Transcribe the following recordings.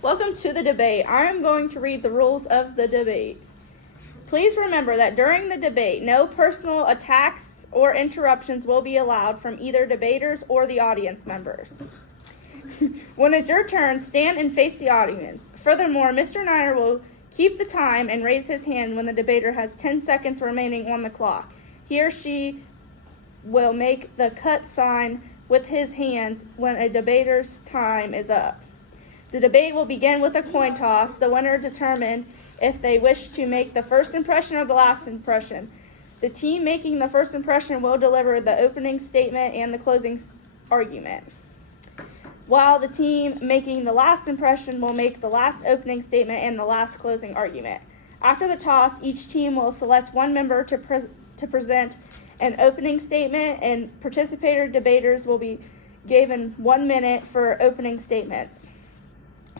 Welcome to the debate. I am going to read the rules of the debate. Please remember that during the debate, no personal attacks or interruptions will be allowed from either debaters or the audience members. When it's your turn, stand and face the audience. Furthermore, Mr. Niner will keep the time and raise his hand when the debater has 10 seconds remaining on the clock. He or she will make the cut sign with his hands when a debater's time is up. The debate will begin with a coin toss. The winner determined if they wish to make the first impression or the last impression. The team making the first impression will deliver the opening statement and the closing argument, while the team making the last impression will make the last opening statement and the last closing argument. After the toss, each team will select one member to present an opening statement, and participator debaters will be given 1 minute for opening statements.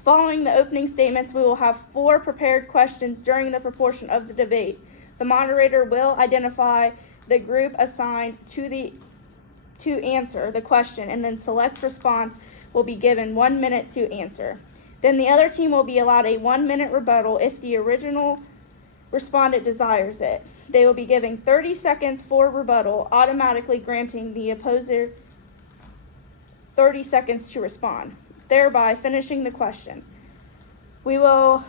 Following the opening statements, we will have 4 prepared questions during the proportion of the debate. The moderator will identify the group assigned to answer the question, and then select response will be given 1 minute to answer. Then the other team will be allowed a 1 minute rebuttal if the original respondent desires it. They will be giving 30 seconds for rebuttal, automatically granting the opposer 30 seconds to respond, thereby finishing the question. We will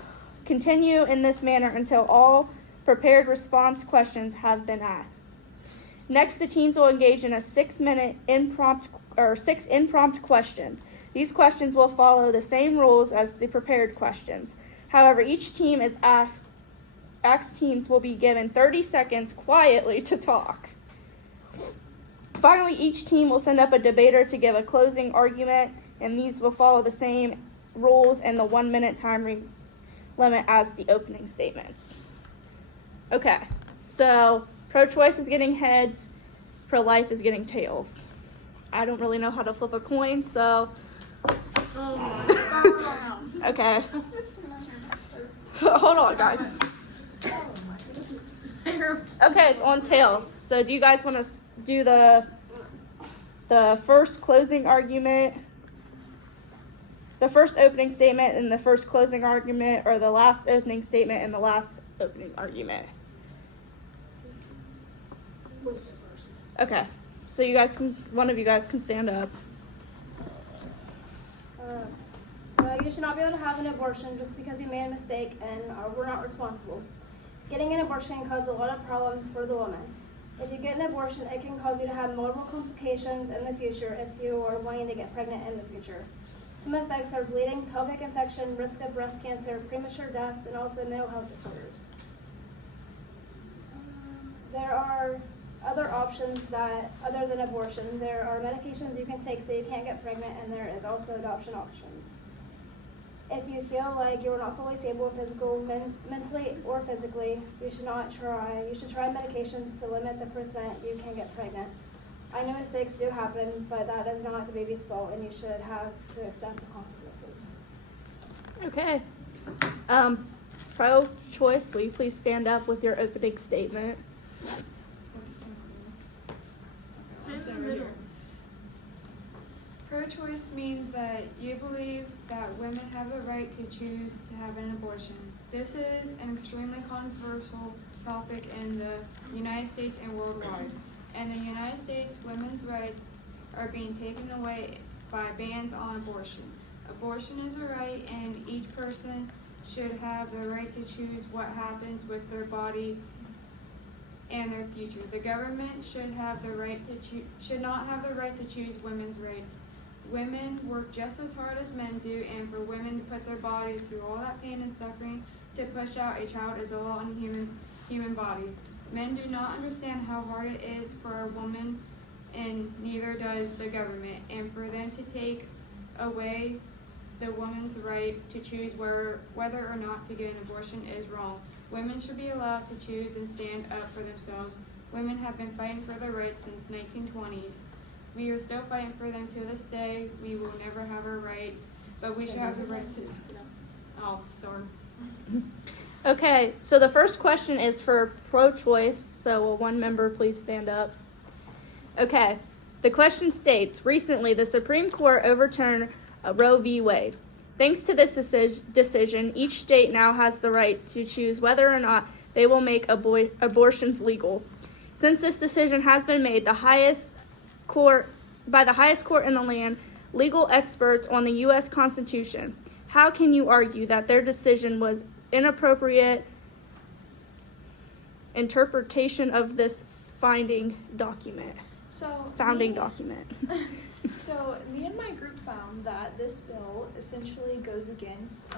continue in this manner until all prepared response questions have been asked. Next, the teams will engage in a 6-minute six impromptu questions. These questions will follow the same rules as the prepared questions. However, each team is asked teams will be given 30 seconds quietly to talk. Finally, each team will send up a debater to give a closing argument, and these will follow the same rules and the 1 minute time limit as the opening statements. Okay, so pro-choice is getting heads, pro-life is getting tails. I don't really know how to flip a coin, so. Okay. Hold on, guys. Okay, it's on tails. So do you guys want to do the first closing argument, the first opening statement and the first closing argument, or the last opening statement and the last opening argument? Okay, so one of you guys can stand up. So you should not be able to have an abortion just because you made a mistake and we're not responsible. Getting an abortion can cause a lot of problems for the woman. If you get an abortion, it can cause you to have multiple complications in the future if you are wanting to get pregnant in the future. Some effects are bleeding, pelvic infection, risk of breast cancer, premature deaths, and also mental health disorders. There are other options other than abortion. There are medications you can take so you can't get pregnant, and there is also adoption options. If you feel like you're not fully stable mentally or physically, you should try medications to limit the percent you can get pregnant. I know mistakes do happen, but that is not the baby's fault, and you should have to accept the consequences. Okay. Pro-choice, will you please stand up with your opening statement? Pro-choice means that you believe that women have the right to choose to have an abortion. This is an extremely controversial topic in the United States and worldwide. In the United States, women's rights are being taken away by bans on abortion. Abortion is a right, and each person should have the right to choose what happens with their body and their future. The government should not have the right to choose women's rights. Women work just as hard as men do, and for women to put their bodies through all that pain and suffering to push out a child is a law in the human body. Men do not understand how hard it is for a woman, and neither does the government. And for them to take away the woman's right to choose whether or not to get an abortion is wrong. Women should be allowed to choose and stand up for themselves. Women have been fighting for their rights since 1920s. We are still fighting for them to this day. We will never have our rights, but we should have the right to. Oh, darn. Okay, so the first question is for pro-choice, so will one member please stand up? Okay, the question states, recently the Supreme Court overturned Roe v. Wade. Thanks to this decision, each state now has the right to choose whether or not they will make abortions legal. Since this decision has been made by the highest court in the land, legal experts on the U.S. Constitution, how can you argue that their decision was inappropriate interpretation of this founding document? So me and my group found that this bill essentially goes against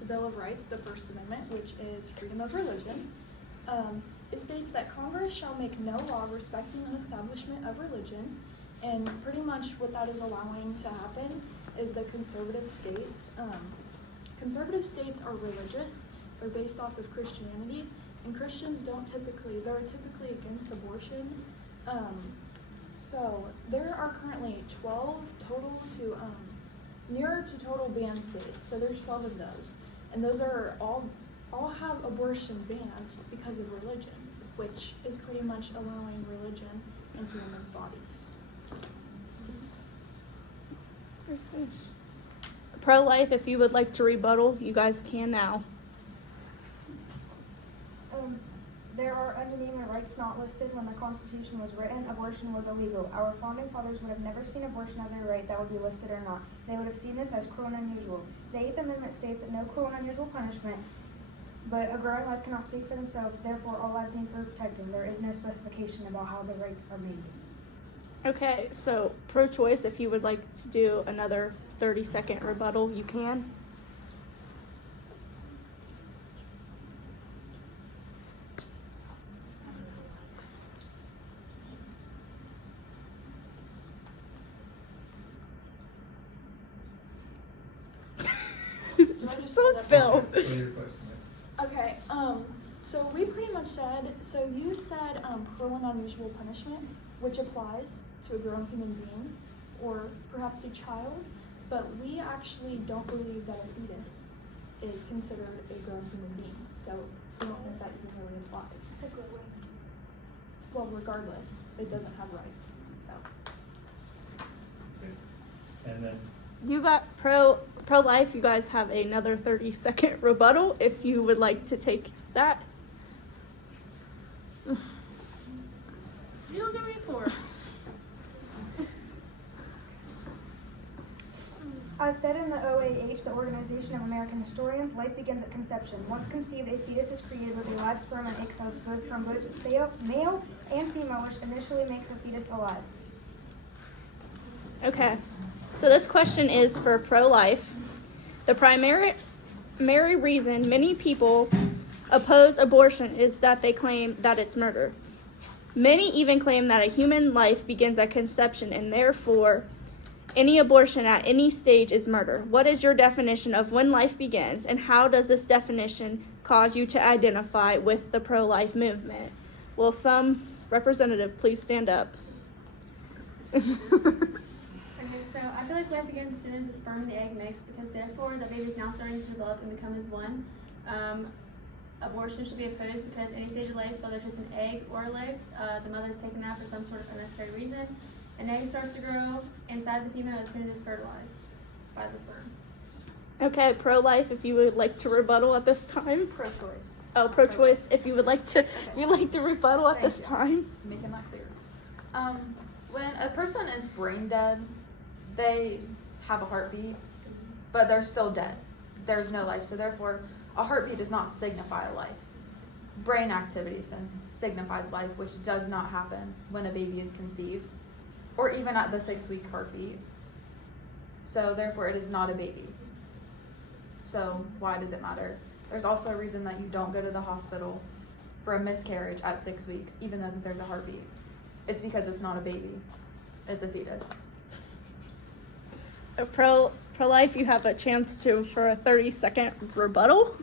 the Bill of Rights, the First Amendment, which is freedom of religion. It states that Congress shall make no law respecting an establishment of religion, and pretty much what that is allowing to happen is the conservative states. Conservative states are religious, they're based off of Christianity, and Christians they're typically against abortion. So there are currently 12 total to near to total ban states. So there's 12 of those, and those are all have abortion banned because of religion, which is pretty much allowing religion into women's bodies. Pro-life, if you would like to rebuttal, you guys can now. There are unalienable rights not listed when the Constitution was written. Abortion was illegal. Our founding fathers would have never seen abortion as a right that would be listed or not. They would have seen this as cruel and unusual. The Eighth Amendment states that no cruel and unusual punishment, but a growing life cannot speak for themselves. Therefore, all lives need protecting. There is no specification about how the rights are made. Okay, so pro-choice, if you would like to do another 30-second rebuttal, you can. Do I just So step Phil. up? So your question, Okay, so we pretty much said, so you said cruel and unusual punishment, which applies to a grown human being or perhaps a child, but we actually don't believe that a fetus is considered a grown human being, so we don't think that even really applies. Well, regardless, it doesn't have rights, so. okay. And then, You got pro-life, you guys have another 30-second rebuttal if you would like to take that. You look at me for. As said in the OAH, the Organization of American Historians, life begins at conception. Once conceived, a fetus is created with a live sperm and egg cells from both male and female, which initially makes a fetus alive. Okay, so this question is for pro-life. The primary reason many people oppose abortion is that they claim that it's murder. Many even claim that a human life begins at conception and therefore any abortion at any stage is murder. What is your definition of when life begins, and how does this definition cause you to identify with the pro-life movement? Will some representative please stand up? Okay, so I feel like life begins as soon as the sperm and the egg mix, because therefore the baby is now starting to develop and become as one. Abortion should be opposed because any stage of life, whether it's just an egg or a leg, the mother is taking that for some sort of unnecessary reason. An egg starts to grow inside the female as soon as it's fertilized by the sperm. Okay, pro-life, if you would like to rebuttal at this time. Pro-choice. Oh, pro-choice, if you would like to, rebuttal at this time. Making that clear. When a person is brain dead, they have a heartbeat, but they're still dead. There's no life, so therefore a heartbeat does not signify life. Brain activity signifies life, which does not happen when a baby is conceived, or even at the 6-week heartbeat. So therefore it is not a baby. So why does it matter? There's also a reason that you don't go to the hospital for a miscarriage at 6 weeks, even though there's a heartbeat. It's because it's not a baby. It's a fetus. Pro-life, you have a chance for a 30-second rebuttal.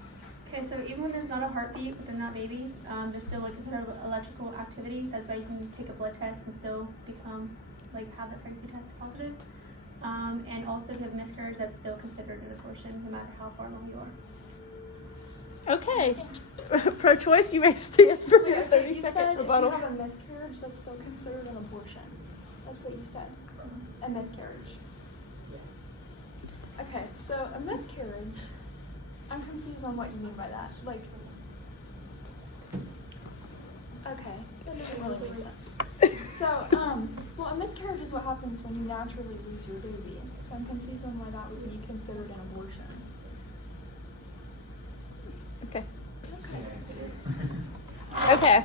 Okay, so even when there's not a heartbeat within that baby, there's still like a sort of electrical activity. That's why you can take a blood test and still have that pregnancy test positive. And also if you have miscarriage, that's still considered an abortion no matter how far along you are. Okay. Pro-choice, you may stand for your You 30-second said rebuttal. if you have a miscarriage, that's still considered an abortion. That's what you said. A miscarriage. Okay, so a miscarriage, I'm confused on what you mean by that. Like, okay, that doesn't really make sense. So, well, a miscarriage is what happens when you naturally lose your baby. So I'm confused on why that would be considered an abortion. Okay. Yeah. Okay.